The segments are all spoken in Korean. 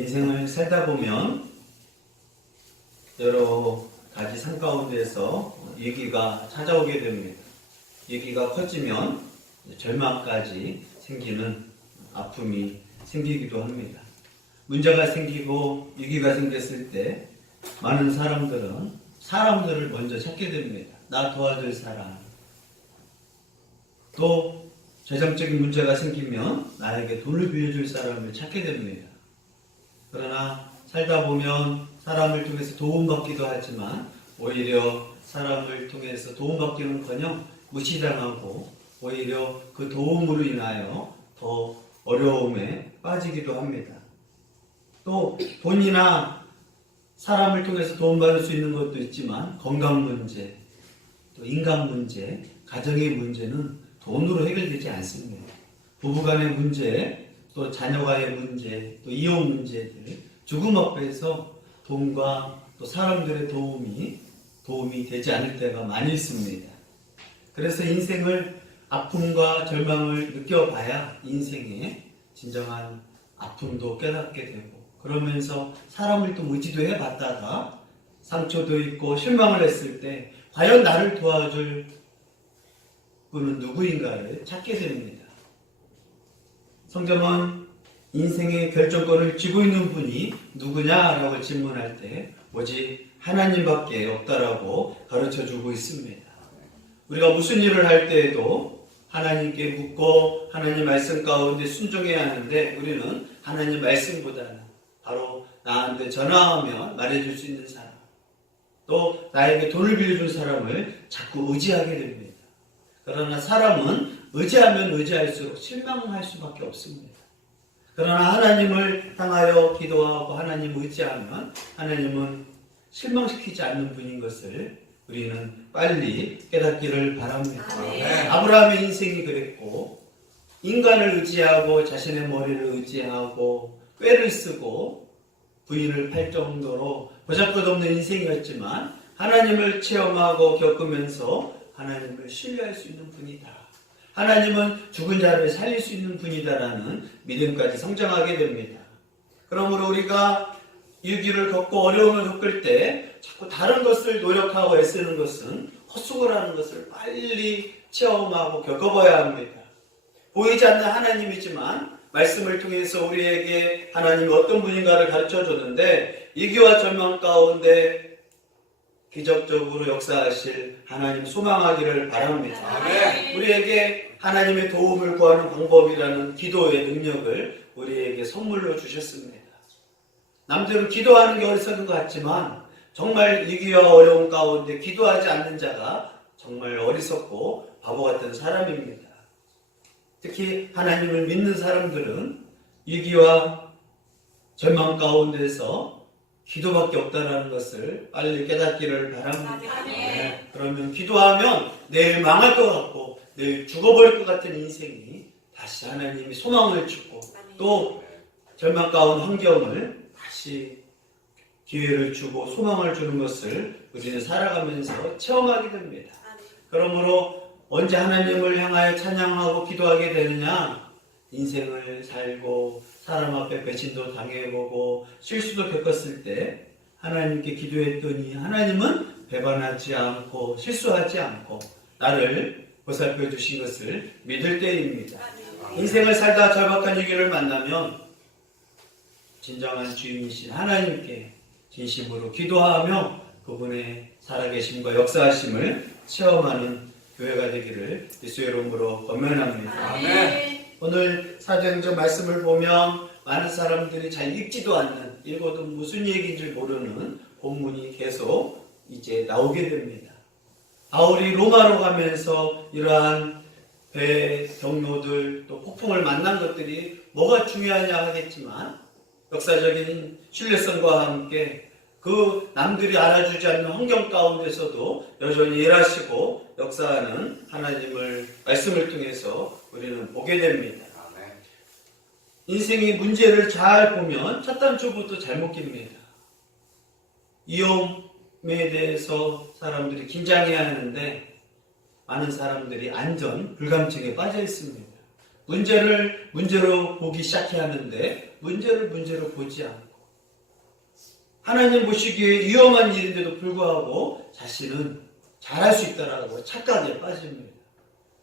인생을 살다 보면 여러 가지 삶 가운데서 위기가 찾아오게 됩니다. 위기가 커지면 절망까지 생기는 아픔이 생기기도 합니다. 문제가 생기고 위기가 생겼을 때 많은 사람들은 사람들을 먼저 찾게 됩니다. 나 도와줄 사람. 또 재정적인 문제가 생기면 나에게 돈을 빌려줄 사람을 찾게 됩니다. 그러나 살다 보면 사람을 통해서 도움받기도 하지만 오히려 사람을 통해서 도움받기는커녕 무시당하고 오히려 그 도움으로 인하여 더 어려움에 빠지기도 합니다. 또 돈이나 사람을 통해서 도움받을 수 있는 것도 있지만 건강 문제, 또 인간 문제, 가정의 문제는 돈으로 해결되지 않습니다. 부부간의 문제, 또 자녀와의 문제, 또 이혼 문제들, 죽음 앞에서 돈과 또 사람들의 도움이 되지 않을 때가 많이 있습니다. 그래서 인생을 아픔과 절망을 느껴봐야 인생의 진정한 아픔도 깨닫게 되고 그러면서 사람을 또 의지도 해봤다가 상처도 있고 실망을 했을 때 과연 나를 도와줄 분은 누구인가를 찾게 됩니다. 성경은 인생의 결정권을 쥐고 있는 분이 누구냐라고 질문할 때 오직 하나님밖에 없다라고 가르쳐주고 있습니다. 우리가 무슨 일을 할 때에도 하나님께 묻고 하나님 말씀 가운데 순종해야 하는데 우리는 하나님 말씀보다는 바로 나한테 전화하면 말해줄 수 있는 사람, 또 나에게 돈을 빌려준 사람을 자꾸 의지하게 됩니다. 그러나 사람은 의지하면 의지할수록 실망할 수밖에 없습니다. 그러나 하나님을 향하여 기도하고 하나님을 의지하면 하나님은 실망시키지 않는 분인 것을 우리는 빨리 깨닫기를 바랍니다. 아브라함의 인생이 그랬고 인간을 의지하고 자신의 머리를 의지하고 꾀를 쓰고 부인을 팔 정도로 보잘것없는 인생이었지만 하나님을 체험하고 겪으면서 하나님을 신뢰할 수 있는 분이다. 하나님은 죽은 자를 살릴 수 있는 분이다라는 믿음까지 성장하게 됩니다. 그러므로 우리가 위기를 겪고 어려움을 겪을 때 자꾸 다른 것을 노력하고 애쓰는 것은 헛수고를 하는 것을 빨리 체험하고 겪어봐야 합니다. 보이지 않는 하나님이지만 말씀을 통해서 우리에게 하나님이 어떤 분인가를 가르쳐줬는데 위기와 절망 가운데 기적적으로 역사하실 하나님 소망하기를 바랍니다. 아멘. 우리에게 하나님의 도움을 구하는 방법이라는 기도의 능력을 우리에게 선물로 주셨습니다. 남들은 기도하는 게 어리석은 것 같지만 정말 위기와 어려움 가운데 기도하지 않는 자가 정말 어리석고 바보 같은 사람입니다. 특히 하나님을 믿는 사람들은 위기와 절망 가운데서 기도밖에 없다는 것을 빨리 깨닫기를 바랍니다. 네. 그러면 기도하면 내일 망할 것 같고 내일 죽어버릴 것 같은 인생이 다시 하나님이 소망을 주고 또 절망 가운 환경을 다시 기회를 주고 소망을 주는 것을 우리는 살아가면서 체험하게 됩니다. 그러므로 언제 하나님을 향하여 찬양하고 기도하게 되느냐? 인생을 살고 사람 앞에 배신도 당해보고 실수도 겪었을 때 하나님께 기도했더니 하나님은 배반하지 않고 실수하지 않고 나를 보살펴 주신 것을 믿을 때입니다. 인생을 살다 절박한 위기를 만나면 진정한 주인이신 하나님께 진심으로 기도하며 그분의 살아계심과 역사하심을 체험하는 교회가 되기를 예수의 이름으로 권면합니다. 아멘. 오늘 사도행전 말씀을 보면 많은 사람들이 잘 읽지도 않는, 읽어도 무슨 얘기인지 모르는 본문이 계속 이제 나오게 됩니다. 바울이 로마로 가면서 이러한 배 경로들 또 폭풍을 만난 것들이 뭐가 중요하냐 하겠지만 역사적인 신뢰성과 함께 그 남들이 알아주지 않는 환경 가운데서도 여전히 일하시고 역사하는 하나님을 말씀을 통해서 우리는 보게 됩니다. 인생의 문제를 잘 보면 첫 단추부터 잘못 깁니다. 위험에 대해서 사람들이 긴장해야 하는데 많은 사람들이 안전 불감증에 빠져 있습니다. 문제를 문제로 보기 시작해야 하는데 문제를 문제로 보지 않고 하나님 보시기에 위험한 일인데도 불구하고 자신은 잘할 수 있다라고 착각에 빠집니다.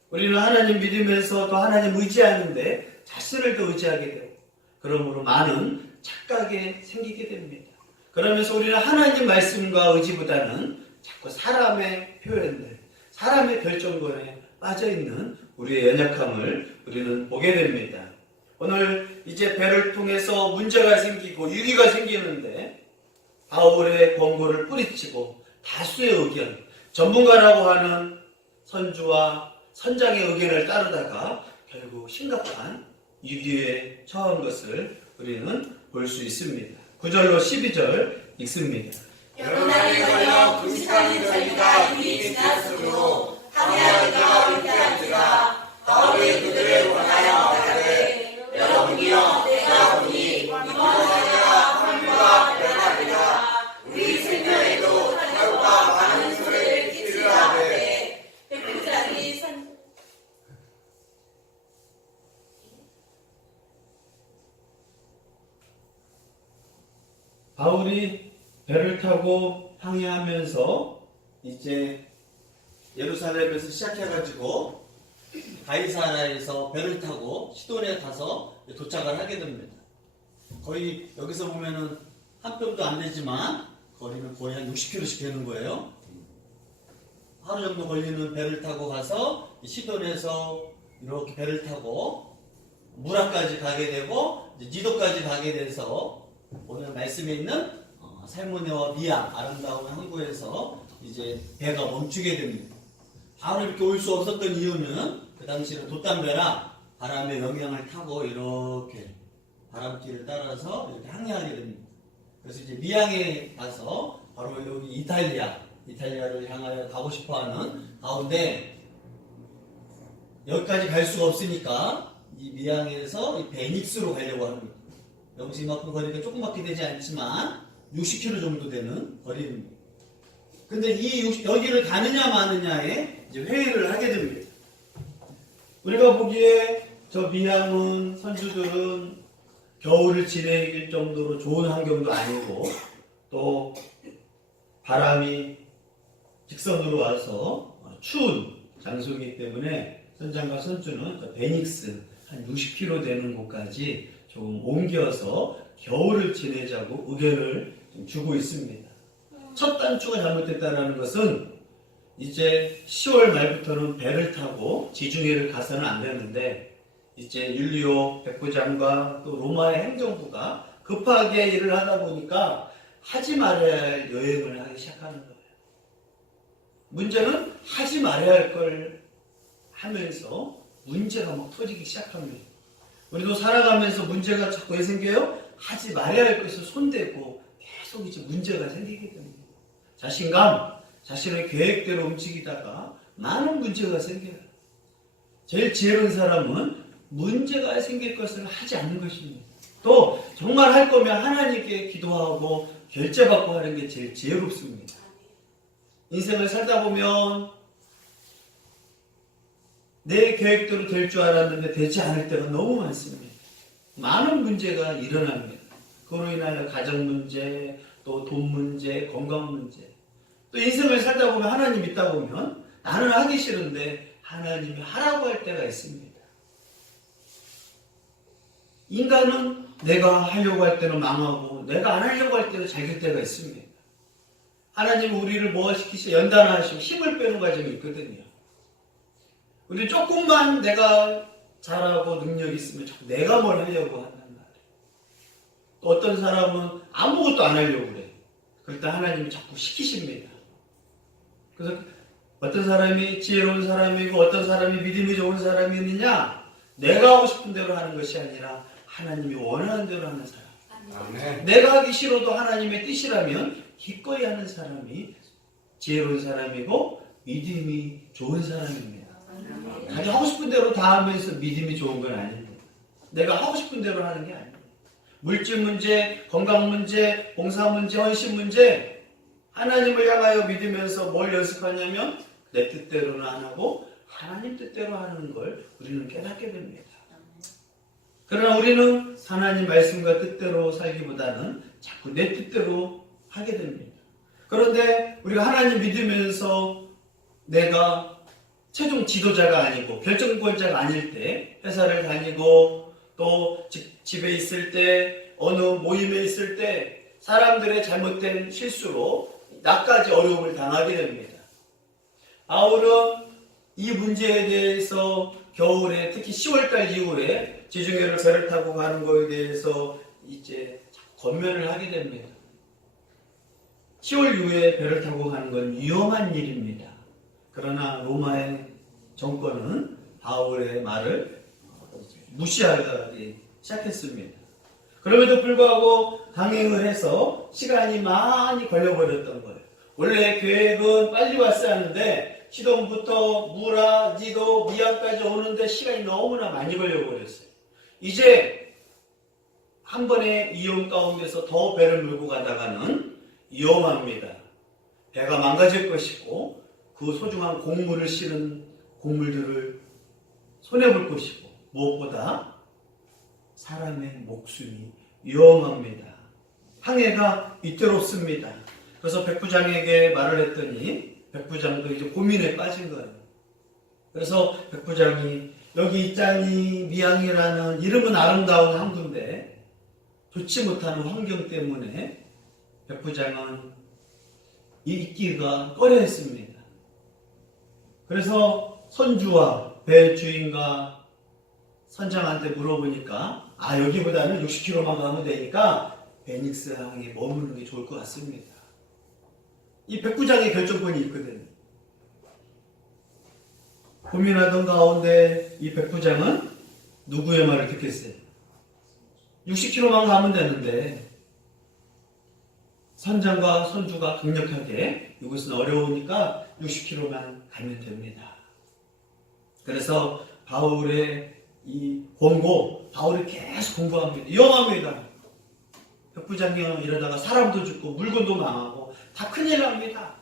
우리는 하나님 믿으면서 또 하나님 의지하는데 자신을 더 의지하게 되고 그러므로 많은 착각에 생기게 됩니다. 그러면서 우리는 하나님 말씀과 의지보다는 자꾸 사람의 표현들, 사람의 결정권에 빠져있는 우리의 연약함을 우리는 보게 됩니다. 오늘 이제 배를 통해서 문제가 생기고 유리가 생기는데 바울의 권고를 뿌리치고 다수의 의견, 전문가라고 하는 선주와 선장의 의견을 따르다가 결국 심각한 위기에 처한 것을 우리는 볼 수 있습니다. 9절로 12절 읽습니다. 여러 날이 걸려 금식하는 저희가 이미 지났으므로 항해하기가 위태한지라 바울이 그들을 권하여 말하되 여러분이여 내가 보니 이번하여야 함과 변하리라 우리 생명에도 탄력과 많은 소리를 끼치려 하되 백부장이 바울이 배를 타고 항해하면서 이제 예루살렘에서 시작해가지고 가이사라에서 배를 타고 시돈에 가서 도착을 하게 됩니다. 거의 여기서 보면은 한 뼘도 안 되지만 거리는 거의 한 60km씩 되는 거예요. 하루 정도 걸리는 배를 타고 가서 시돈에서 이렇게 배를 타고 무라까지 가게 되고 니도까지 가게 돼서 오늘 말씀에 있는 살모네와 미아 아름다운 항구에서 이제 배가 멈추게 됩니다. 바로 이렇게 올 수 없었던 이유는 그 당시는 돛담배라 바람의 영향을 타고 이렇게 바람길을 따라서 이렇게 항해하게 됩니다. 그래서 이제 미양에 가서 바로 여기 이탈리아를 향하여 가고 싶어하는 가운데 여기까지 갈 수가 없으니까 이 미양에서 이 베닉스로 가려고 합니다. 여기서 이만큼 거리가 조금밖에 되지 않지만 60km 정도 되는 거리입니다. 근데 여기를 가느냐 마느냐에 이제 회의를 하게 됩니다. 우리가 보기에 저 미양은 선주들은 겨울을 지내길 정도로 좋은 환경도 아니고 또 바람이 직선으로 와서 추운 장소이기 때문에 선장과 선주는 베닉스 한 60km 되는 곳까지 좀 옮겨서 겨울을 지내자고 의견을 주고 있습니다. 첫 단추가 잘못됐다는 것은 이제 10월 말부터는 배를 타고 지중해를 가서는 안 되는데 이제 율리오 백부장과 또 로마의 행정부가 급하게 일을 하다 보니까 하지 말아야 할 여행을 하기 시작하는 거예요. 문제는 하지 말아야 할 걸 하면서 문제가 막 터지기 시작합니다. 우리도 살아가면서 문제가 자꾸 왜 생겨요? 하지 말아야 할 것을 손대고 계속 이제 문제가 생기게 됩니다. 자신감, 자신의 계획대로 움직이다가 많은 문제가 생겨요. 제일 지혜로운 사람은 문제가 생길 것을 하지 않는 것입니다. 또 정말 할 거면 하나님께 기도하고 결제받고 하는 게 제일 지혜롭습니다. 인생을 살다 보면 내 계획대로 될 줄 알았는데 되지 않을 때가 너무 많습니다. 많은 문제가 일어납니다. 그로 인하여 가정 문제, 또 돈 문제, 건강 문제. 또 인생을 살다 보면 하나님 있다 보면 나는 하기 싫은데 하나님이 하라고 할 때가 있습니다. 인간은 내가 하려고 할 때는 망하고 내가 안 하려고 할 때는 잘 될 때가 있습니다. 하나님은 우리를 뭐 시키시고 연단하시고 힘을 빼는 과정이 있거든요. 우리 조금만 내가 잘하고 능력이 있으면 자꾸 내가 뭘 하려고 한단 말이에요. 또 어떤 사람은 아무것도 안 하려고 그래요. 그럴 때 하나님이 자꾸 시키십니다. 그래서 어떤 사람이 지혜로운 사람이고 어떤 사람이 믿음이 좋은 사람이 있느냐? 내가 하고 싶은 대로 하는 것이 아니라 하나님이 원하는 대로 하는 사람. 아멘. 내가 하기 싫어도 하나님의 뜻이라면 기꺼이 하는 사람이 지혜로운 사람이고 믿음이 좋은 사람입니다. 자기 하고 싶은 대로 다 하면서 믿음이 좋은 건 아닙니다. 내가 하고 싶은 대로 하는 게 아닙니다. 물질 문제, 건강 문제, 봉사 문제, 헌신 문제 하나님을 향하여 믿으면서 뭘 연습하냐면 내 뜻대로는 안 하고 하나님 뜻대로 하는 걸 우리는 깨닫게 됩니다. 그러나 우리는 하나님 말씀과 뜻대로 살기보다는 자꾸 내 뜻대로 하게 됩니다. 그런데 우리가 하나님 믿으면서 내가 최종 지도자가 아니고 결정권자가 아닐 때, 회사를 다니고 또 집에 있을 때, 어느 모임에 있을 때 사람들의 잘못된 실수로 나까지 어려움을 당하게 됩니다. 바울은 이 문제에 대해서 겨울에 특히 10월달 이후에 지중해를 배를 타고 가는 거에 대해서 이제 권면을 하게 됩니다. 10월 이후에 배를 타고 가는 건 위험한 일입니다. 그러나 로마의 정권은 바울의 말을 무시하기 시작했습니다. 그럼에도 불구하고 강행을 해서 시간이 많이 걸려버렸던 거예요. 원래 계획은 빨리 왔어야 하는데 시동부터 무라, 니도, 미안까지 오는데 시간이 너무나 많이 걸려버렸어요. 이제 한 번의 위험 가운데서 더 배를 몰고 가다가는 위험합니다. 배가 망가질 것이고 그 소중한 곡물을 실은 곡물들을 손해볼 것이고 무엇보다 사람의 목숨이 위험합니다. 항해가 위태롭습니다. 그래서 백부장에게 말을 했더니 백부장도 이제 고민에 빠진 거예요. 그래서 백부장이 여기 있자니 미양이라는 이름은 아름다운 항구인데 좋지 못한 환경 때문에 백부장은 있기가 꺼려했습니다. 그래서 선주와 배 주인과 선장한테 물어보니까 여기보다는 60km만 가면 되니까 베닉스 항에 머무는 게 좋을 것 같습니다. 이 백부장의 결정권이 있거든요. 고민하던 가운데 이 백부장은 누구의 말을 듣겠어요? 60km만 가면 되는데 선장과 선주가 강력하게 이것은 어려우니까 60km만 가면 됩니다. 그래서 바울의 이 권고, 바울이 계속 공부합니다. 위험합니다. 백부장이 이러다가 사람도 죽고 물건도 망하고 다 큰일 납니다.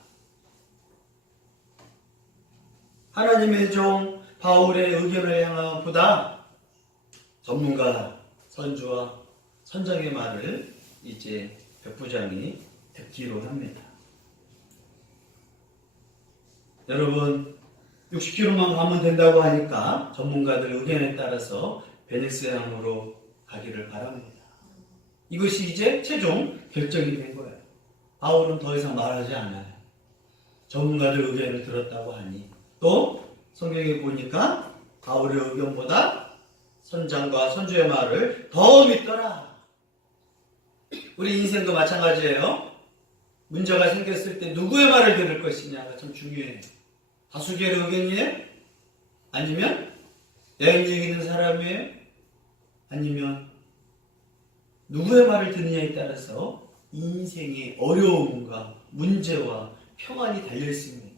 하나님의 종 바울의 의견을 향한 보다 전문가 선주와 선장의 말을 이제 백부장이 듣기로 합니다. 여러분 60km만 가면 된다고 하니까 전문가들 의견에 따라서 베니스 항으로 가기를 바랍니다. 이것이 이제 최종 결정이 된 거예요. 바울은 더 이상 말하지 않아요. 전문가들 의견을 들었다고 하니 또 성경에 보니까 바울의 의견보다 선장과 선주의 말을 더 믿더라. 우리 인생도 마찬가지예요. 문제가 생겼을 때 누구의 말을 들을 것이냐가 참 중요해요. 다수결의 의견이에요? 아니면 여행력 있는 사람이에요? 아니면 누구의 말을 듣느냐에 따라서 인생의 어려움과 문제와 평안이 달려있습니다.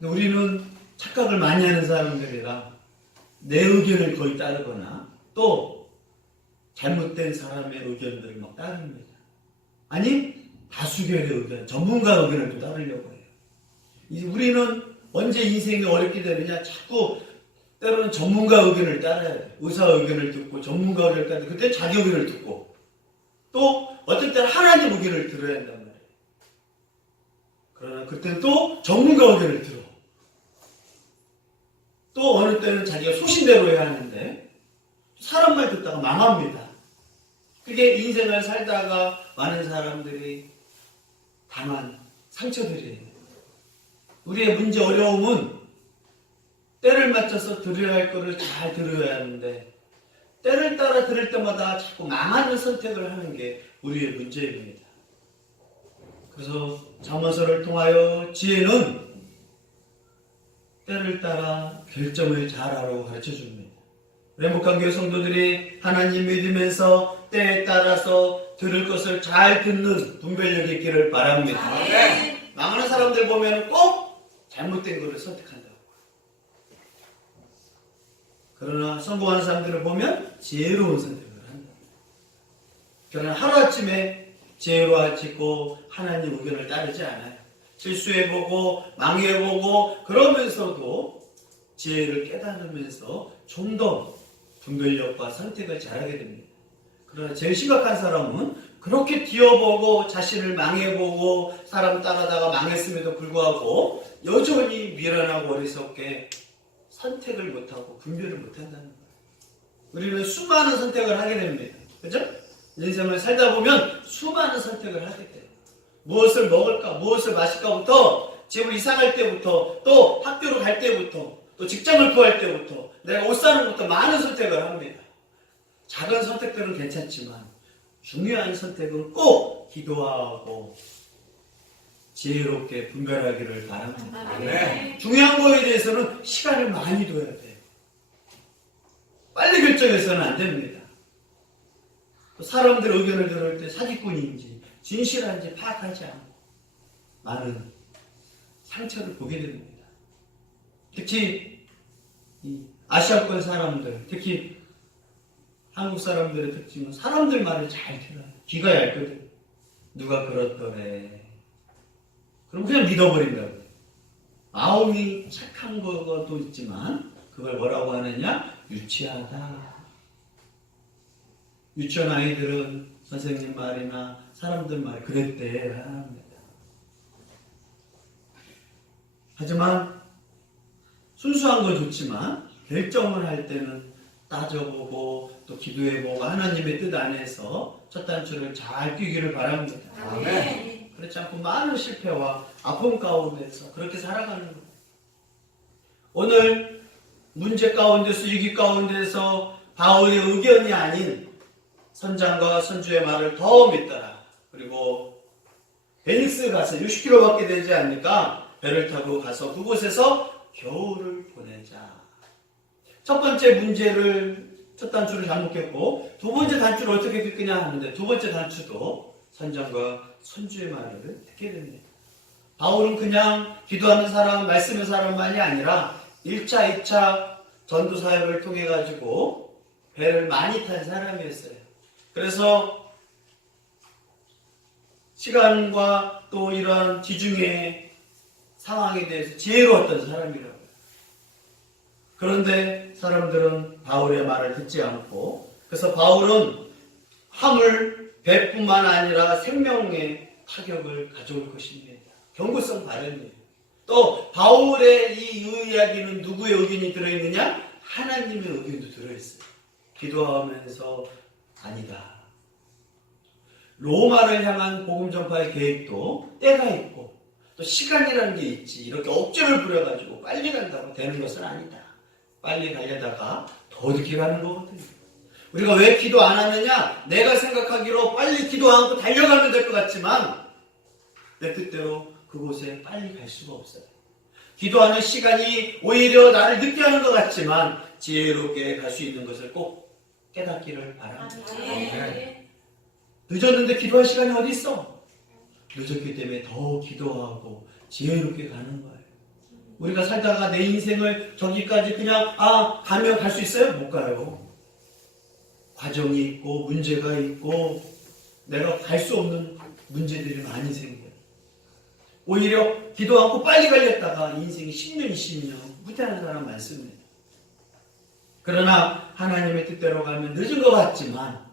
우리는 착각을 많이 하는 사람들이라 내 의견을 거의 따르거나 또 잘못된 사람의 의견들을 막 따릅니다. 아니 다수결의 의견, 전문가 의견을 또 따르려고 해요. 우리는 언제 인생이 어렵게 되느냐, 자꾸 때로는 전문가 의견을 따라야 돼. 의사 의견을 듣고 전문가 의견을 따르고 그때 자기 의견을 듣고 또 어떨 때는 하나님 의견을 들어야 한단 말이에요. 그러나 그때는 또 전문가 의견을 들어. 또 어느 때는 자기가 소신대로 해야 하는데 사람 말 듣다가 망합니다. 그게 인생을 살다가 많은 사람들이 당한 상처들이에요. 우리의 문제 어려움은 때를 맞춰서 들어야 할 거를 잘 들어야 하는데 때를 따라 들을 때마다 자꾸 망하는 선택을 하는 게 우리의 문제입니다. 그래서 잠언서를 통하여 지혜는 때를 따라 결정을 잘하라고 가르쳐줍니다. 우리 행복한 교회 성도들이 하나님 믿으면서 때에 따라서 들을 것을 잘 듣는 분별력이 있기를 바랍니다. 네. 망하는 사람들 보면 꼭 잘못된 것을 선택한다고. 그러나 성공하는 사람들을 보면 지혜로운 선택을 한다. 그러나 하루아침에 지혜로워지고 하나님 의견을 따르지 않아요. 실수해보고 망해보고 그러면서도 지혜를 깨달으면서 좀 더 분별력과 선택을 잘하게 됩니다. 그러나 제일 심각한 사람은 그렇게 뛰어보고 자신을 망해보고 사람 따라다가 망했음에도 불구하고 여전히 미련하고 어리석게 선택을 못하고 분별을 못한다는 거예요. 우리는 수많은 선택을 하게 됩니다. 그죠? 인생을 살다 보면 수많은 선택을 하게 돼요. 무엇을 먹을까, 무엇을 마실까부터, 집을 이사갈 때부터, 또 학교로 갈 때부터, 또 직장을 구할 때부터, 내가 옷 사는 것부터 많은 선택을 합니다. 작은 선택들은 괜찮지만 중요한 선택은 꼭 기도하고 지혜롭게 분별하기를 바랍니다. 네. 중요한 거에 대해서는 시간을 많이 둬야 돼요. 빨리 결정해서는 안 됩니다. 사람들 의견을 들을 때 사기꾼인지 진실한지 파악하지 않고 많은 상처를 보게 됩니다. 특히 이 아시아권 사람들, 특히 한국 사람들의 특징은 사람들 말을 잘 들어요. 귀가 얇거든요. 누가 그렇더래. 그럼 그냥 믿어버린다고요. 마음이 착한 것도 있지만 그걸 뭐라고 하느냐? 유치하다. 유치원 아이들은 선생님 말이나 사람들 말 그랬대 합니다. 하지만 순수한 건 좋지만 결정을 할 때는 따져보고 또 기도해보고 하나님의 뜻 안에서 첫 단추를 잘 끼기를 바랍니다. 아멘. 그렇지 않고 많은 실패와 아픔 가운데서 그렇게 살아가는 거예요. 오늘 문제 가운데서 위기 가운데서 바울의 의견이 아닌 선장과 선주의 말을 더 믿더라. 그리고 베닉스 가서 60km밖에 되지 않으니까 배를 타고 가서 그곳에서 겨울을 보내자. 첫 번째 문제를 첫 단추를 잘못 꼈고 두 번째 단추를 어떻게 꺾느냐 하는데 두 번째 단추도 선장과 선주의 말을 듣게 됩니다. 바울은 그냥 기도하는 사람, 말씀의 사람만이 아니라 1차, 2차 전도 사역을 통해 가지고 배를 많이 탄 사람이었어요. 그래서 시간과 또 이러한 지중해 상황에 대해서 지혜로웠던 사람이라고요. 그런데 사람들은 바울의 말을 듣지 않고 그래서 바울은 화물, 배뿐만 아니라 생명의 타격을 가져올 것입니다. 경고성 발언이에요. 또 바울의 이 이야기는 누구의 의견이 들어있느냐? 하나님의 의견도 들어있어요. 기도하면서 아니다. 로마를 향한 복음 전파의 계획도 때가 있고 또 시간이라는 게 있지. 이렇게 억지를 부려가지고 빨리 간다고 되는 것은 아니다. 빨리 가려다가 더 늦게 가는 거거든요. 우리가 왜 기도 안 하느냐? 내가 생각하기로 빨리 기도 안 하고 달려가면 될 것 같지만 내 뜻대로 그곳에 빨리 갈 수가 없어요. 기도하는 시간이 오히려 나를 늦게 하는 것 같지만 지혜롭게 갈 수 있는 것을 꼭 깨닫기를 바랍니다. 네. 늦었는데 기도할 시간이 어디 있어? 늦었기 때문에 더 기도하고 지혜롭게 가는 거예요. 우리가 살다가 내 인생을 저기까지 그냥 가면 갈 수 있어요? 못 가요. 과정이 있고 문제가 있고 내가 갈 수 없는 문제들이 많이 생겨요. 오히려 기도 않고 빨리 갈렸다가 인생이 10년, 20년 후퇴하는 사람 많습니다. 그러나 하나님의 뜻대로 가면 늦은 것 같지만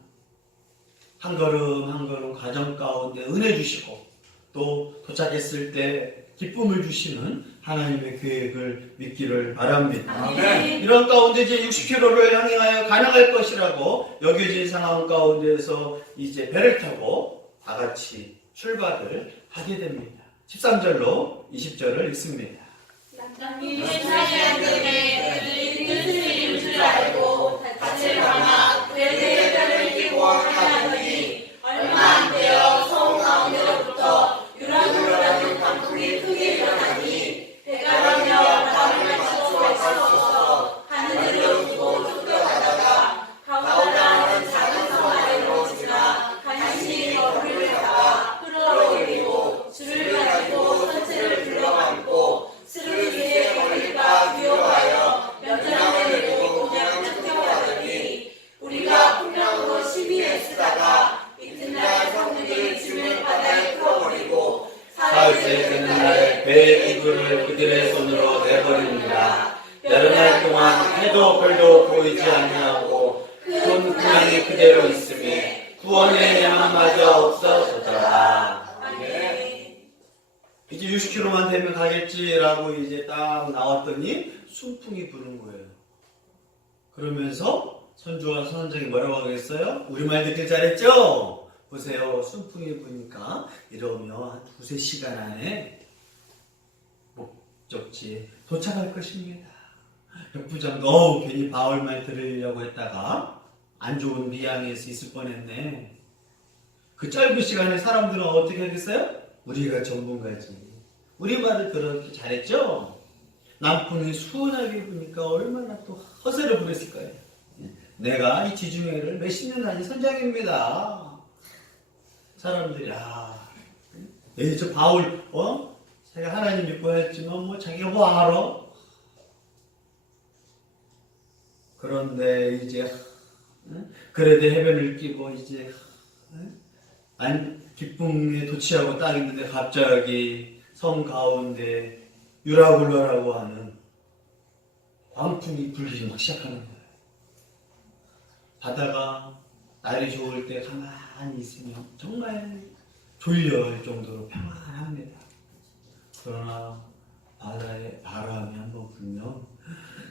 한 걸음 한 걸음 과정 가운데 은혜 주시고 또 도착했을 때 기쁨을 주시는 하나님의 계획을 믿기를 바랍니다. 아멘. 이런 가운데 이제 60km를 향하여 가능할 것이라고 여겨진 상황 가운데서 이제 배를 타고 다 같이 출발을 하게 됩니다. 13절로 20절을 읽습니다. 남편이 사냥들의 그들이 뜻을 줄 알고 밭을 감아 그들의 편을 끼고 하나더니 얼마 안 되어 성 가운데로부터 유랑유랑하는 강풍이 크게 일어나니 배가 가며 바람을 맞출 수 없어 하늘을 두고 쫓겨가다가 가오라는 작은 성 아래로 지나 간신히 거리를 잡아 끌어올리고 줄을 가지고 선체를 둘러안고 스르르게 거리가 위험하여 연장을 내고 그냥 쫓겨가더니 우리가 풍랑으로 심히 애쓰다가 이튿날 성들이 짐을 바다에 풀어버리고 사흘째 되는 날에 배의 기구를 그들의 손으로 내버립니다. 여러 날 동안 해도 별도 보이지 아니하고 큰 풍랑이 그대로 있음에 구원의 내 희망마저 없어져라. 이제 60km만 되면 가겠지라고 이제 딱 나왔더니 순풍이 부는 거예요. 그러면서 선주와 선원장이 뭐라고 하겠어요? 우리말 듣길 잘했죠? 보세요. 순풍이 부니까 이러면 한 2-3시간 안에 목적지에 도착할 것입니다. 백부장도 괜히 바울말 들으려고 했다가 안 좋은 미양에서 있을 뻔했네. 그 짧은 시간에 사람들은 어떻게 하겠어요? 우리가 전문가지. 우리 말을 들었기 잘했죠? 남풍이 수원하게 부니까 얼마나 또 허세를 부렸을 거예요. 내가 이 지중해를 몇십 년 다닌 선장입니다. 사람들이 저 바울 자기가 하나님 믿고 했지만 뭐 자기가 뭐 알아? 그런데 이제 그래도 해변을 끼고 이제 기쁨에 도취하고 딱 있는데 갑자기 섬 가운데 유라굴라라고 하는 광풍이 불기 막 시작하는 거예요. 바다가 날이 좋을 때 가만히 있으면 정말 졸려할 정도로 평안합니다. 그러나 바다에 바람이 한번 불면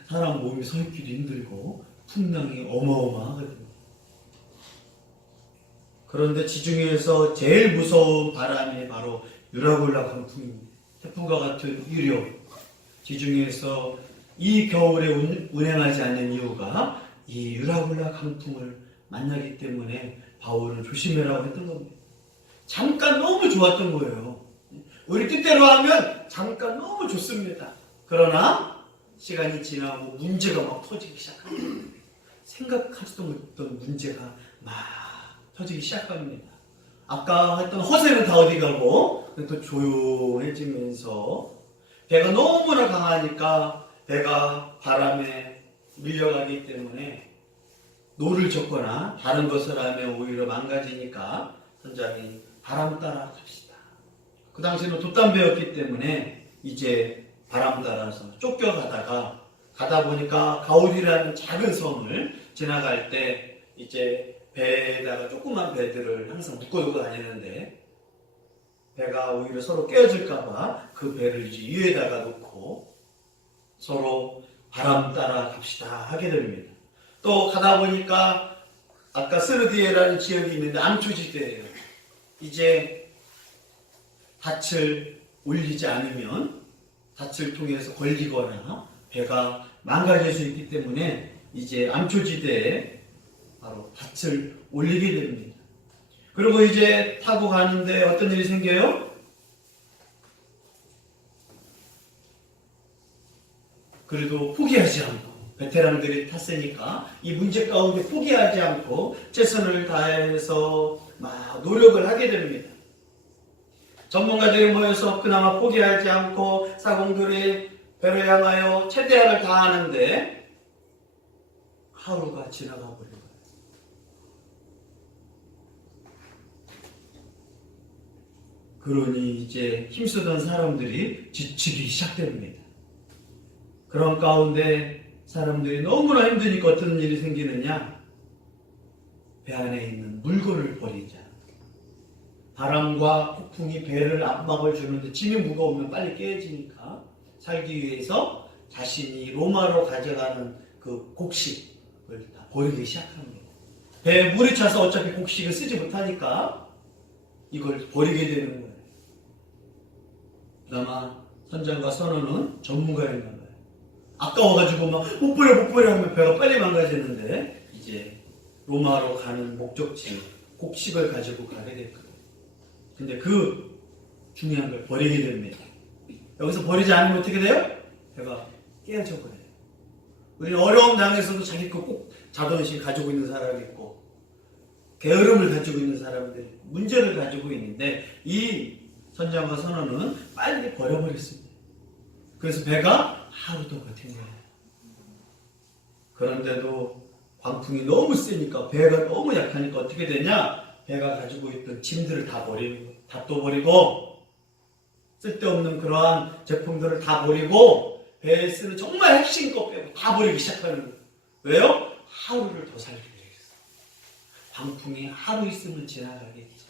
사람 몸이 서 있기도 힘들고 풍랑이 어마어마하거든요. 그런데 지중해에서 제일 무서운 바람이 바로 유라굴라 강풍입니다. 태풍과 같은 유령. 지중해에서 이 겨울에 운행하지 않는 이유가 이 유라굴라 강풍을 만나기 때문에 바울은 조심해라고 했던 겁니다. 잠깐 너무 좋았던 거예요. 우리 뜻대로 하면 잠깐 너무 좋습니다. 그러나 시간이 지나고 문제가 막 터지기 시작합니다. 생각하지도 못했던 문제가 막 터지기 시작합니다. 아까 했던 허세는 다 어디 가고 또 조용해지면서 배가 너무나 강하니까 배가 바람에 밀려가기 때문에 노를 젓거나 다른 것을 하면 오히려 망가지니까 선장이 바람 따라 갑시다. 그 당시에는 돛담배였기 때문에 이제 바람 따라서 가다 보니까 가우디라는 작은 섬을 지나갈 때 이제 배에다가 조그만 배들을 항상 묶어두고 다니는데 배가 오히려 서로 깨어질까봐 그 배를 이제 위에다가 놓고 서로 바람 따라 갑시다 하게 됩니다. 또 가다 보니까 아까 스르디에라는 지역이 있는데 암초지대예요. 이제 닻을 올리지 않으면 닻을 통해서 걸리거나 배가 망가질 수 있기 때문에 이제 암초지대에 바로 닻을 올리게 됩니다. 그리고 이제 타고 가는데 어떤 일이 생겨요? 그래도 포기하지 않고 베테랑들이 탔으니까 이 문제 가운데 포기하지 않고 최선을 다해서 막 노력을 하게 됩니다. 전문가들이 모여서 그나마 포기하지 않고 사공들이 배를 향하여 최대한을 다하는데 하루가 지나가 버린 거예요. 그러니 이제 힘쓰던 사람들이 지치기 시작됩니다. 그런 가운데 사람들이 너무나 힘드니까 어떤 일이 생기느냐? 배 안에 있는 물건을 버리자. 바람과 폭풍이 배를 압박을 주는데 짐이 무거우면 빨리 깨지니까 살기 위해서 자신이 로마로 가져가는 그 곡식을 다 버리기 시작합니다. 배에 물이 차서 어차피 곡식을 쓰지 못하니까 이걸 버리게 되는 거예요. 그나마 선장과 선원은 전문가였나 봐요. 아까워가지고 막 못 버려 하면 배가 빨리 망가지는데 이제 로마로 가는 목적지 곡식을 가지고 가게 될 거예요. 근데 그 중요한 걸 버리게 됩니다. 여기서 버리지 않으면 어떻게 돼요? 배가 깨어져 버려요. 우리는 어려움 당해서도 자기 거 꼭 자존심 가지고 있는 사람이 있고 게으름을 가지고 있는 사람들, 문제를 가지고 있는데 이 선장과 선원은 빨리 버려버렸습니다. 그래서 배가 하루도 버틴 거예요. 그런데도 광풍이 너무 세니까 배가 너무 약하니까 어떻게 되냐? 배가 가지고 있던 짐들을 다 버리는 거예요. 닷도 버리고 쓸데없는 그러한 제품들을 다 버리고 배에 쓰는 정말 핵심 것 빼고 다 버리기 시작하는 거예요. 왜요? 하루를 더 살기 위해서. 광풍이 하루 있으면 지나가겠지.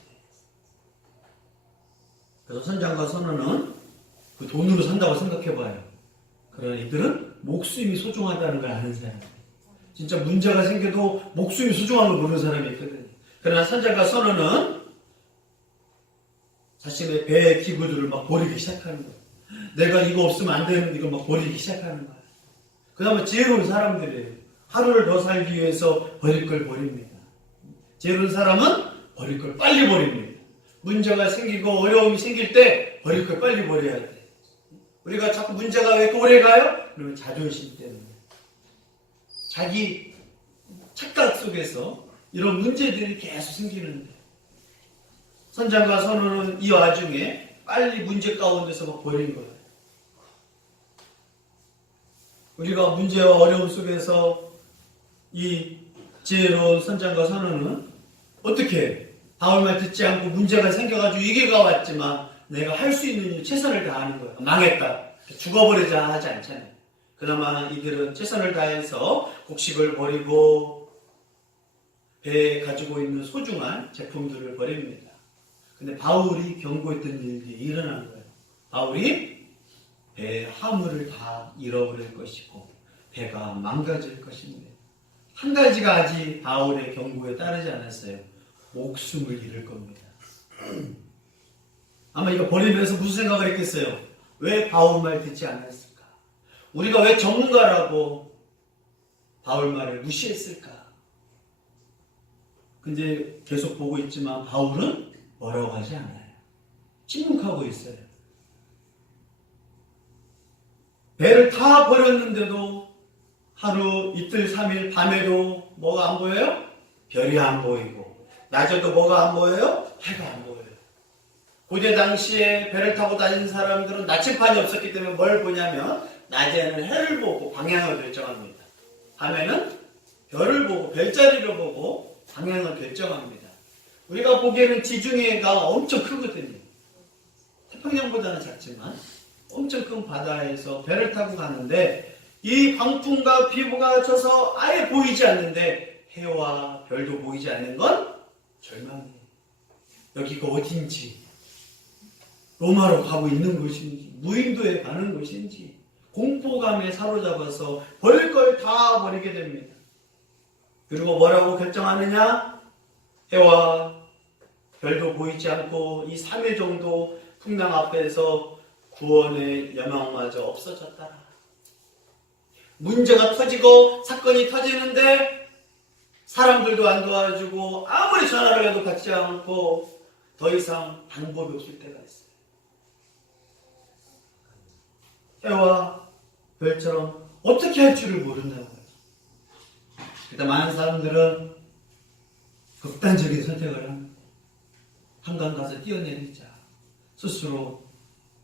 그래서 선장과 선원은 그 돈으로 산다고 생각해봐요. 그러나 이들은 목숨이 소중하다는 걸 아는 사람이에요. 진짜 문제가 생겨도 목숨이 소중한 걸 모르는 사람이 있거든요. 그러나 선장과 선원은 자신의 배의 기구들을 막 버리기 시작하는 거예요. 내가 이거 없으면 안 되는 이거 막 버리기 시작하는 거예요. 그 다음에 지혜로운 사람들이에요. 하루를 더 살기 위해서 버릴 걸 버립니다. 지혜로운 사람은 버릴 걸 빨리 버립니다. 문제가 생기고 어려움이 생길 때 버릴 걸 빨리 버려야 돼. 우리가 자꾸 문제가 왜 이렇게 오래 가요? 그러면 자존심 때문에. 자기 착각 속에서 이런 문제들이 계속 생기는데 선장과 선원은 이 와중에 빨리 문제 가운데서 막 버린 거예요. 우리가 문제와 어려움 속에서 이 지혜로운 선장과 선원은 어떻게 바울 말 듣지 않고 문제가 생겨가지고 위기가 왔지만 내가 할 수 있는 최선을 다하는 거예요. 망했다. 죽어버리자 하지 않잖아요. 그나마 이들은 최선을 다해서 곡식을 버리고 배에 가지고 있는 소중한 제품들을 버립니다. 근데 바울이 경고했던 일이 일어난 거예요. 바울이 배의 화물을 다 잃어버릴 것이고 배가 망가질 것입니다. 한 가지가 아직 바울의 경고에 따르지 않았어요. 목숨을 잃을 겁니다. 아마 이거 버리면서 무슨 생각을 했겠어요? 왜 바울 말 듣지 않았을까? 우리가 왜 전문가라고 바울 말을 무시했을까? 근데 계속 보고 있지만 바울은 뭐라고 하지 않아요. 침묵하고 있어요. 배를 다 버렸는데도 하루, 이틀, 3일, 밤에도 뭐가 안 보여요? 별이 안 보이고 낮에도 뭐가 안 보여요? 해가 안 보여요. 고대 당시에 배를 타고 다니는 사람들은 나침판이 없었기 때문에 뭘 보냐면 낮에는 해를 보고 방향을 결정합니다. 밤에는 별을 보고 별자리를 보고 방향을 결정합니다. 우리가 보기에는 지중해가 엄청 크거든요. 태평양보다는 작지만 엄청 큰 바다에서 배를 타고 가는데 이 광풍과 비부가 쳐서 아예 보이지 않는데 해와 별도 보이지 않는 건 절망이에요. 여기가 어딘지, 로마로 가고 있는 것인지, 무인도에 가는 것인지 공포감에 사로잡아서 버릴 걸 다 버리게 됩니다. 그리고 뭐라고 결정하느냐? 해와 별도 보이지 않고 이 3일 정도 풍랑 앞에서 구원의 여망마저 없어졌더라. 문제가 터지고 사건이 터지는데 사람들도 안 도와주고 아무리 전화를 해도 받지 않고 더 이상 방법이 없을 때가 있어요. 해와 별처럼 어떻게 할 줄을 모른다고요. 일단 많은 사람들은 극단적인 선택을 합니다. 한강 가서 뛰어내리자. 스스로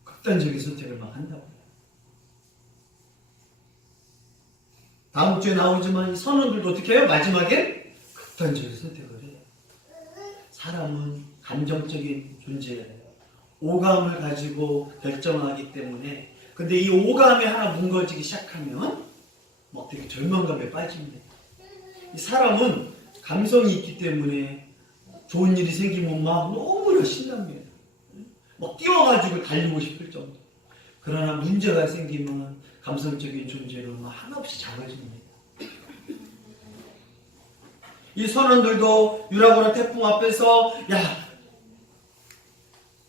극단적인 선택을 막 한다고요. 다음 주에 나오지만 이 선원들도 어떻게 해요? 마지막에 극단적인 선택을 해요. 사람은 감정적인 존재예요. 오감을 가지고 결정하기 때문에 근데 이 오감이 하나 무너지기 시작하면 막 되게 절망감에 빠집니다. 이 사람은 감성이 있기 때문에 좋은 일이 생기면 막 너무나 신납니다. 막 뛰어가지고 달리고 싶을 정도. 그러나 문제가 생기면 감성적인 존재로 한없이 작아집니다. 이 선원들도 유라고나 태풍 앞에서 야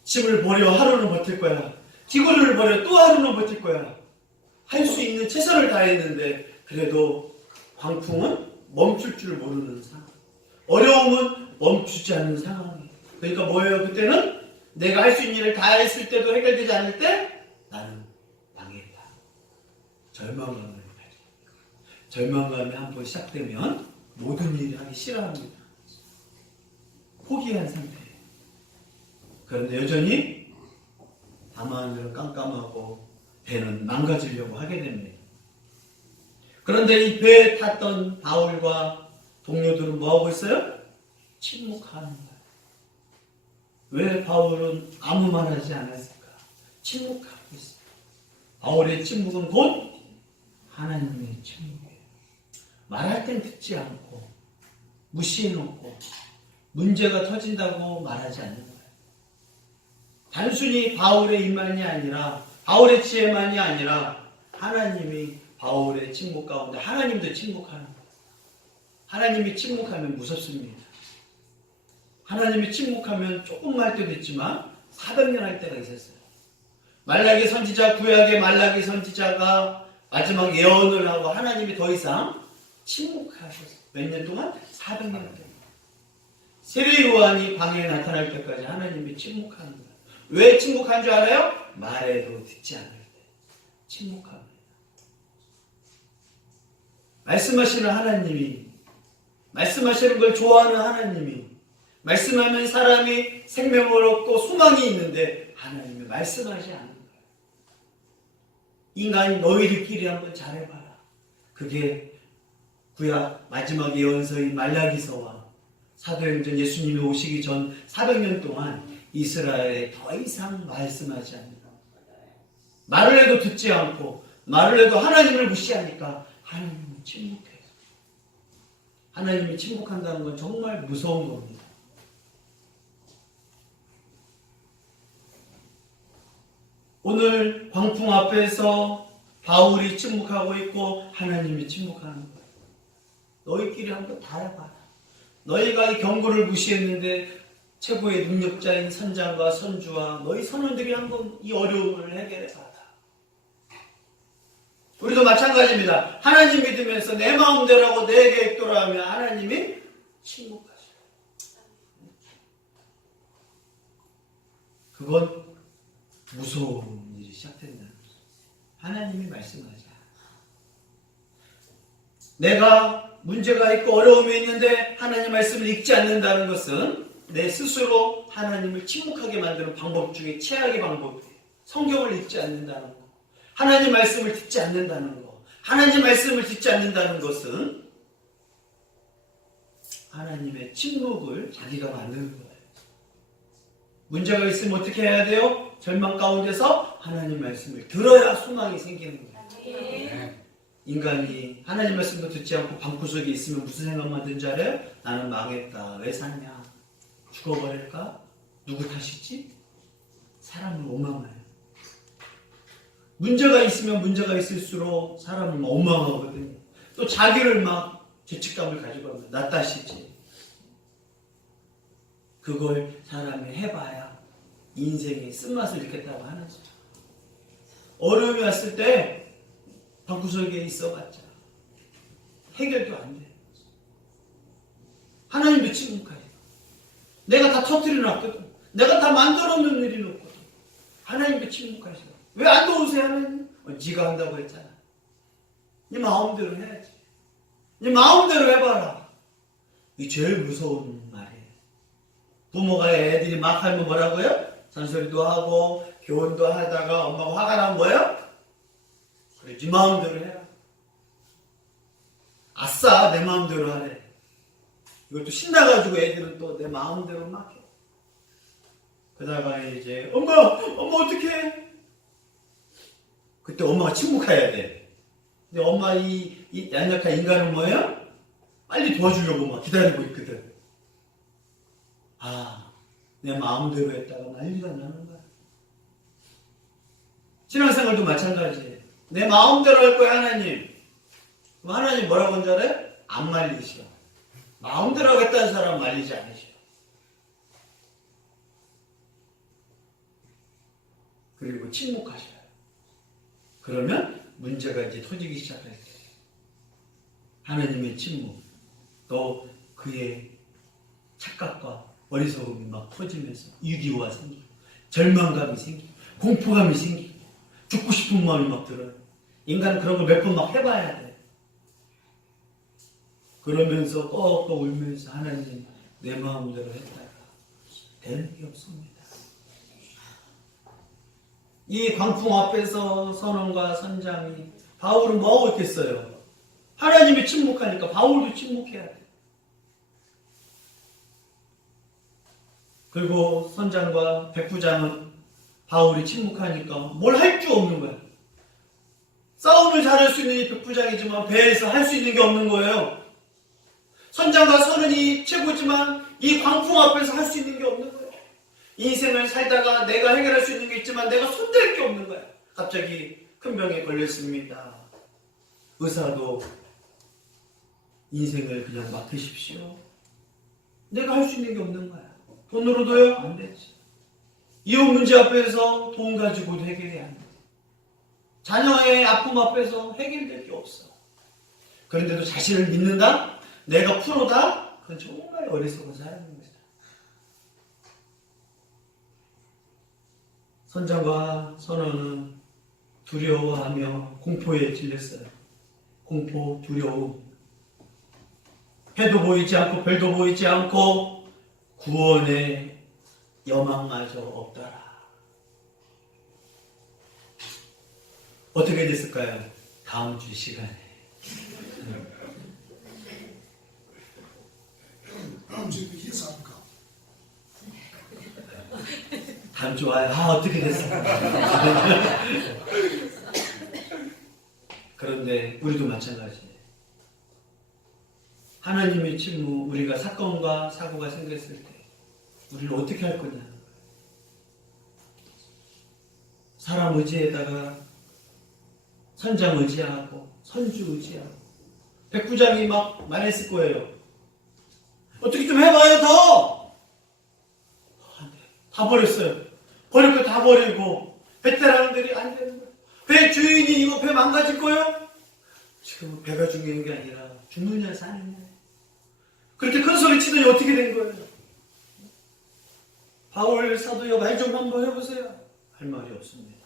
짐을 버려 하루는 버틸 거야. 기구를 버려 또 하루는 버틸 거야. 할 수 있는 최선을 다했는데 그래도 광풍은 멈출 줄 모르는 상황. 어려움은 멈추지 않는 상황이에요. 그러니까 뭐예요? 그때는 내가 할 수 있는 일을 다 했을 때도 해결되지 않을 때 나는 망했다. 절망감을 가지고. 절망감이 한번 시작되면 모든 일을 하기 싫어합니다. 포기한 상태예요. 그런데 여전히 밤하늘은 깜깜하고 배는 망가지려고 하게 됩니다. 그런데 이 배에 탔던 바울과 동료들은 뭐하고 있어요? 침묵하는 거예요. 왜 바울은 아무 말 하지 않았을까? 침묵하고 있어요. 바울의 침묵은 곧 하나님의 침묵이에요. 말할 땐 듣지 않고 무시해놓고 문제가 터진다고 말하지 않는 거예요. 단순히 바울의 입만이 아니라 바울의 지혜만이 아니라 하나님이 바울의 침묵 가운데 하나님도 침묵하는 거예요. 하나님이 침묵하면 무섭습니다. 하나님이 침묵하면 조금 할 때도 있지만 400년 할 때가 있었어요. 말라기 선지자, 구약의 말라기 선지자가 마지막 예언을 하고 하나님이 더 이상 침묵하셨어요. 몇 년 동안? 400년 동안. 세례 요한이 광야에 나타날 때까지 하나님이 침묵하는 거예요. 왜 침묵한 줄 알아요? 말해도 듣지 않을 때 침묵합니다. 말씀하시는 하나님이, 말씀하시는 걸 좋아하는 하나님이, 말씀하면 사람이 생명을 얻고 소망이 있는데 하나님이 말씀하지 않는 거예요. 인간이 너희들끼리 한번 잘해봐라. 그게 구약 마지막 예언서인 말라기서와 사도행전 예수님이 오시기 전 400년 동안 이스라엘에 더 이상 말씀하지 않는다. 말을 해도 듣지 않고 말을 해도 하나님을 무시하니까 하나님은 침묵해요. 하나님이 침묵한다는 건 정말 무서운 겁니다. 오늘 광풍 앞에서 바울이 침묵하고 있고 하나님이 침묵하는 거예요. 너희끼리 한번 다 해봐라. 너희가 이 경고를 무시했는데 최고의 능력자인 선장과 선주와 너희 선원들이 한번 이 어려움을 해결해봐라. 우리도 마찬가지입니다. 하나님 믿으면서 내 마음대로 하고 내 계획대로 하면 하나님이 침묵하셔요. 그건 무서운 일이 시작된다는 거죠. 하나님이 말씀하자. 내가 문제가 있고 어려움이 있는데 하나님 말씀을 읽지 않는다는 것은 내 스스로 하나님을 침묵하게 만드는 방법 중에 최악의 방법이에요. 성경을 읽지 않는다는 거. 하나님 말씀을 듣지 않는다는 거. 하나님 말씀을 듣지 않는다는 것은 하나님의 침묵을 자기가 만드는 거예요. 문제가 있으면 어떻게 해야 돼요? 절망 가운데서 하나님 말씀을 들어야 소망이 생기는 거예요. 인간이 하나님 말씀도 듣지 않고 방구석에 있으면 무슨 생각만 드는지 알아요? 나는 망했다. 왜 샀냐? 죽어버릴까? 누구 탓이지? 사람을 원망해요. 문제가 있으면 문제가 있을수록 사람은 원망하거든요. 또 자기를 막 죄책감을 가지고 합니다. 나 탓이지. 그걸 사람이 해봐야 인생의 쓴맛을 느꼈다고 하는 거죠. 어려움이 왔을 때 방구석에 있어봤자 해결도 안 돼. 하나님도 침묵하죠. 내가 다 터뜨려놨거든. 내가 다 만들어놓은 일이 놓거든. 하나님도 침묵하죠. 왜 안 도우세요 하나님? 네가 한다고 했잖아. 네 마음대로 해야지. 네 마음대로 해봐라. 이게 제일 무서운 말이에요. 부모가 애들이 막 하면 뭐라고요? 잔소리도 하고 교훈도 하다가 엄마가 화가 나면 뭐예요? 그래, 네 마음대로 해라. 아싸, 내 마음대로 하래. 이것도 신나가지고 애들은 또 내 마음대로 막 해. 그러다가 이제 엄마 어떡해? 그때 엄마가 침묵해야 돼. 근데 엄마 이 양약한 인간은 뭐예요? 빨리 도와주려고 막 기다리고 있거든. 내 마음대로 했다가 난리가 나는 거야. 신앙생활도 마찬가지예요. 내 마음대로 할 거야 하나님. 그럼 하나님 뭐라고 한 줄 알아요? 안 말리셔. 마음대로 하겠다는 사람 말리지 않으셔. 그리고 침묵하셔요. 그러면 문제가 이제 터지기 시작할 때 하나님의 침묵, 또 그의 착각과 어리석음이 막 터지면서 유기와 생기고 절망감이 생기고 공포감이 생기고 죽고 싶은 마음이 막 들어요. 인간은 그런 걸 몇 번 막 해봐야 돼. 그러면서 꺽꺽 울면서 하나님 내 마음대로 했다가 되는 게 없습니다. 이 광풍 앞에서 선원과 선장이 바울은 뭐하고 있겠어요? 하나님이 침묵하니까 바울도 침묵해야 돼. 그리고 선장과 백부장은 바울이 침묵하니까 뭘 할 줄 없는 거야. 싸움을 잘할 수 있는 이 백부장이지만 배에서 할 수 있는 게 없는 거예요. 선장과 선은이 최고지만 이 광풍 앞에서 할 수 있는 게 없는 거야. 인생을 살다가 내가 해결할 수 있는 게 있지만 내가 손댈 게 없는 거야. 갑자기 큰 병에 걸렸습니다. 의사도 인생을 그냥 맡으십시오. 내가 할 수 있는 게 없는 거야. 돈으로도요? 안 되지. 이혼 문제 앞에서 돈 가지고도 해결이 안 돼. 자녀의 아픔 앞에서 해결될 게 없어. 그런데도 자신을 믿는다? 내가 프로다? 그건 정말 어리석은 사람인 거죠. 선장과 선원은 두려워하며 공포에 질렸어요. 공포, 두려움. 해도 보이지 않고 별도 보이지 않고 구원의 여망마저 없더라. 어떻게 됐을까요? 다음 주 시간에. 다음 주에 예사합니까? 다음 주 와요. 어떻게 됐을까? 그런데 우리도 마찬가지예요. 하나님의 침묵, 우리가 사건과 사고가 생겼을 때 우리는 어떻게 할 거냐? 사람 의지에다가 선장 의지하고 선주 의지하고 백부장이 막 말했을 거예요. 어떻게 좀 해봐요 더! 안 돼. 다 버렸어요. 버릴 거 다 버리고 베테랑들이 안 되는 거예요. 배 주인이 이거 배 망가질 거예요? 지금 배가 중요한 게 아니라 죽느냐 사느냐. 그렇게 큰 소리 치더니 어떻게 된 거예요? 바울 사도요, 말 좀 한번 해보세요. 할 말이 없습니다.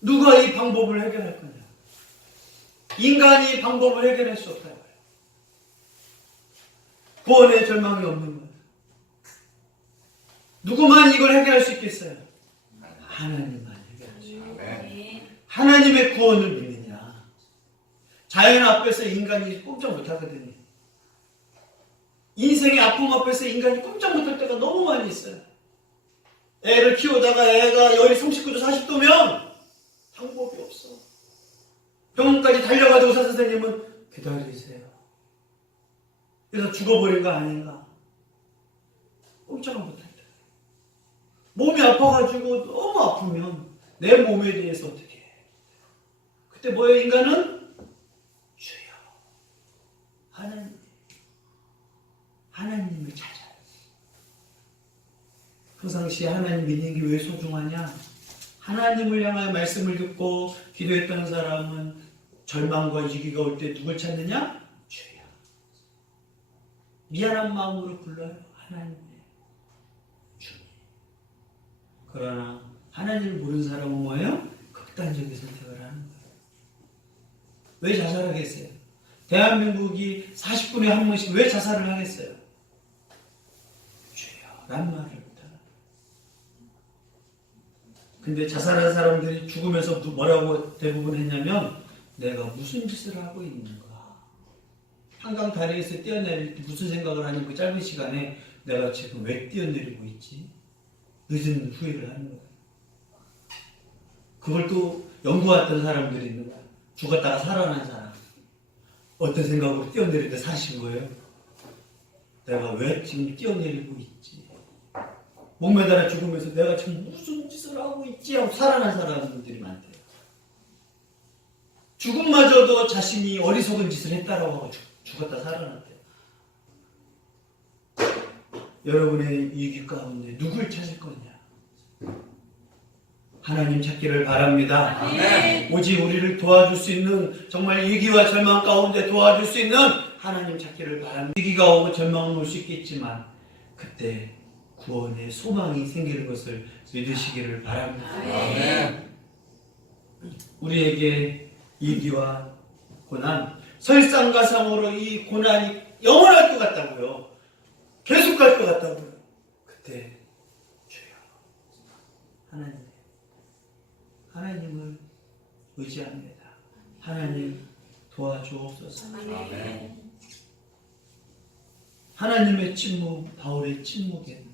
누가 이 방법을 해결할 거냐? 인간이 방법을 해결할 수 없다고요. 구원의 절망이 없는 거예요. 누구만 이걸 해결할 수 있겠어요? 하나님만 해결하죠. 하나님의 구원을 믿느냐? 자연 앞에서 인간이 꼼짝 못하거든요. 인생의 아픔 앞에서 인간이 꼼짝 못할 때가 너무 많이 있어요. 애를 키우다가 애가 열이 39도 40도면 방법이 없어. 병원까지 달려가도 의사 선생님은 기다리세요. 그래서 죽어버린 거 아닌가? 꼼짝을 못할 때. 몸이 아파가지고 너무 아프면 내 몸에 대해서 어떻게 해? 그때 뭐예요? 인간은 주여 하나님을 찾아야지. 평상시에 하나님 믿는 게 왜 소중하냐? 하나님을 향하여 말씀을 듣고 기도했던 사람은 절망과 위기가 올 때 누굴 찾느냐? 주여. 미안한 마음으로 불러요. 하나님. 주님. 그러나 하나님을 모르는 사람은 뭐예요? 극단적인 선택을 하는 거예요. 왜 자살하겠어요? 대한민국이 40분에 한 번씩 왜 자살을 하겠어요? 주여 라는 말을 못하는. 근데 자살한 사람들이 죽으면서 뭐라고 대부분 했냐면 내가 무슨 짓을 하고 있는가. 한강 다리에서 뛰어내릴 때 무슨 생각을 하는 그 짧은 시간에 내가 지금 왜 뛰어내리고 있지? 늦은 후회를 하는 거예요. 그걸 또 연구했던 사람들이 있는 거야. 죽었다가 살아난 사람. 어떤 생각으로 뛰어내리는데 사신 거예요? 내가 왜 지금 뛰어내리고 있지? 목매달아 죽으면서 내가 지금 무슨 짓을 하고 있지? 하고 살아난 사람들이 많대요. 죽음마저도 자신이 어리석은 짓을 했다라고 하고 죽었다 살아났대요. 여러분의 위기 가운데 누굴 찾을 거냐? 하나님 찾기를 바랍니다. 아멘. 오직 우리를 도와줄 수 있는, 정말 위기와 절망 가운데 도와줄 수 있는 하나님 찾기를 바랍니다. 위기가 오고 절망은 올 수 있겠지만 그때 구원의 소망이 생기는 것을 믿으시기를 바랍니다. 아멘. 우리에게 위기와 고난, 설상가상으로 이 고난이 영원할 것 같다고요. 계속 갈 것 같다고요. 그때 주여 하나님을 의지합니다. 하나님 도와주옵소서. 아멘. 하나님의 침묵, 바울의 침묵에는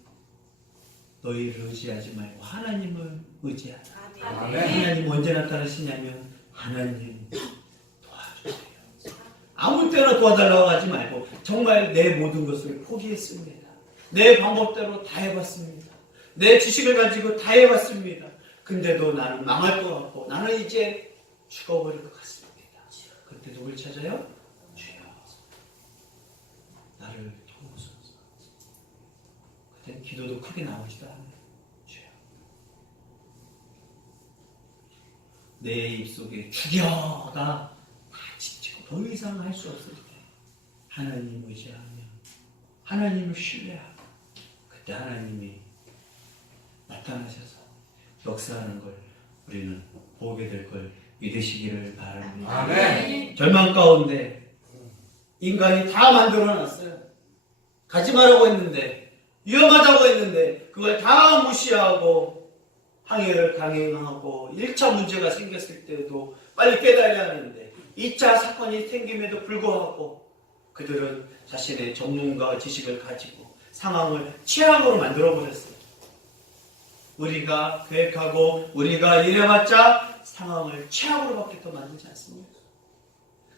너희를 의지하지 말고 하나님을 의지하라. 아멘. 하나님 언제 나타나시냐면 하나님 도와주십시오. 하나 도와달라고 하지 말고 정말 내 모든 것을 포기했습니다. 내 방법대로 다 해봤습니다. 내 지식을 가지고 다 해봤습니다. 근데도 나는 망할 것 같고 나는 이제 죽어버릴 것 같습니다. 그때 누굴 찾아요? 주여, 나를 도우소서. 그때 기도도 크게 나오지도 않아요. 주여, 내 입속에 죽여가 다 지치고 더 이상 할 수 없을 때 하나님 의지하며 하나님을 신뢰하고 그때 하나님이 나타나셔서 역사하는 걸 우리는 보게 될 걸 믿으시기를 바랍니다. 아멘. 절망 가운데 인간이 다 만들어놨어요. 가지 말라고 했는데, 위험하다고 했는데 그걸 다 무시하고 항해를 강행하고 1차 문제가 생겼을 때도 빨리 깨달아야 하는데 2차 사건이 생김에도 불구하고 그들은 자신의 전문가 지식을 가지고 상황을 최악으로 만들어버렸어요. 우리가 계획하고 우리가 일해봤자 상황을 최악으로밖에 더 만들지 않습니다.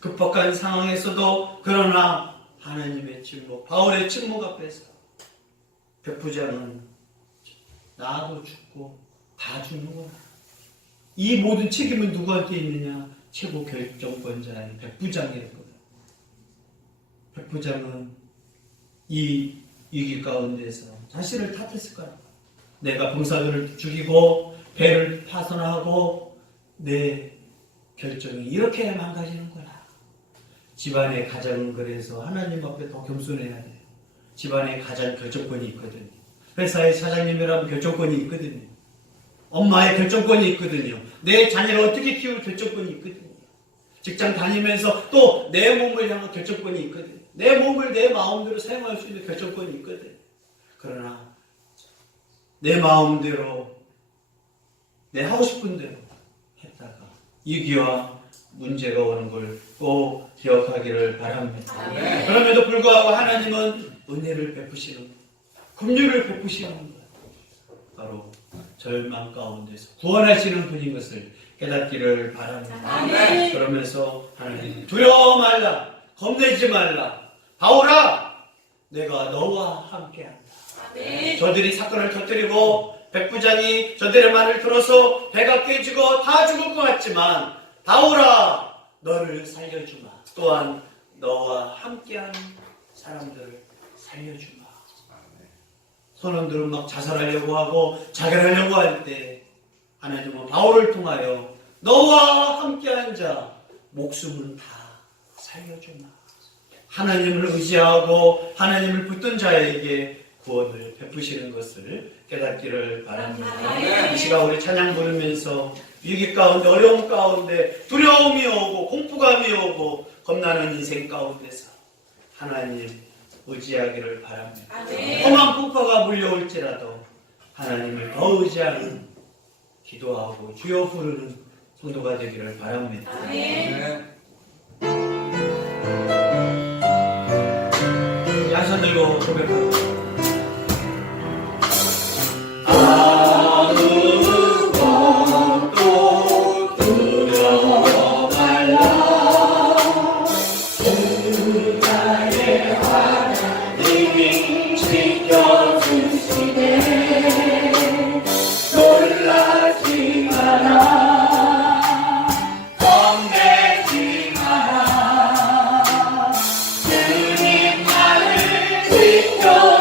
급박한 상황에서도 그러나 하나님의 침묵, 바울의 침묵 앞에서 백부장은 나도 죽고 다 죽는구나. 이 모든 책임은 누구한테 있느냐? 최고 결정권자인 백부장이었거든. 백부장은 이 위기 가운데서 자신을 탓했을 거야. 내가 병사들을 죽이고 배를 파손하고 내 결정이 이렇게 망가지는구나. 집안의 가장은 그래서 하나님 앞에 더 겸손해야 돼요. 집안에 가장 결정권이 있거든요. 회사의 사장님이라면 결정권이 있거든요. 엄마의 결정권이 있거든요. 내 자녀를 어떻게 키울 결정권이 있거든요. 직장 다니면서 또 내 몸을 향한 결정권이 있거든요. 내 몸을 내 마음대로 사용할 수 있는 결정권이 있거든요. 그러나 내 마음대로 내 하고 싶은 대로 했다가 위기와 문제가 오는 걸 꼭 기억하기를 바랍니다. 아멘. 그럼에도 불구하고 하나님은 은혜를 베푸시는, 긍휼을 베푸시는 것, 바로 절망 가운데서 구원하시는 분인 것을 깨닫기를 바랍니다. 아멘. 그러면서 하나님 두려워 말라, 겁내지 말라, 바울아 내가 너와 함께한다. 아멘. 저들이 사건을 터뜨리고 백부장이 저들의 말을 들어서 배가 깨지고 다 죽을 것 같지만 바울아 너를 살려주마. 또한 너와 함께하는 사람들을 살려주마. 선원들은 막 자살하려고 하고 자결하려고 할 때 하나님은 바울을 통하여 너와 함께한 자 목숨은 다 살려주마. 하나님을 의지하고 하나님을 붙든 자에게 구원을 베푸시는 것을 깨닫기를 바랍니다. 이 시간 우리 찬양 부르면서 위기 가운데 어려움 가운데 두려움이 오고 공포감이 오고 겁나는 인생 가운데서 하나님 의지하기를 바랍니다. 험한 풍파가 물려올지라도 하나님을 더 의지하는 기도하고 주여 부르는 성도가 되기를 바랍니다. 양손 들고 고백하고 주님 나를 지켜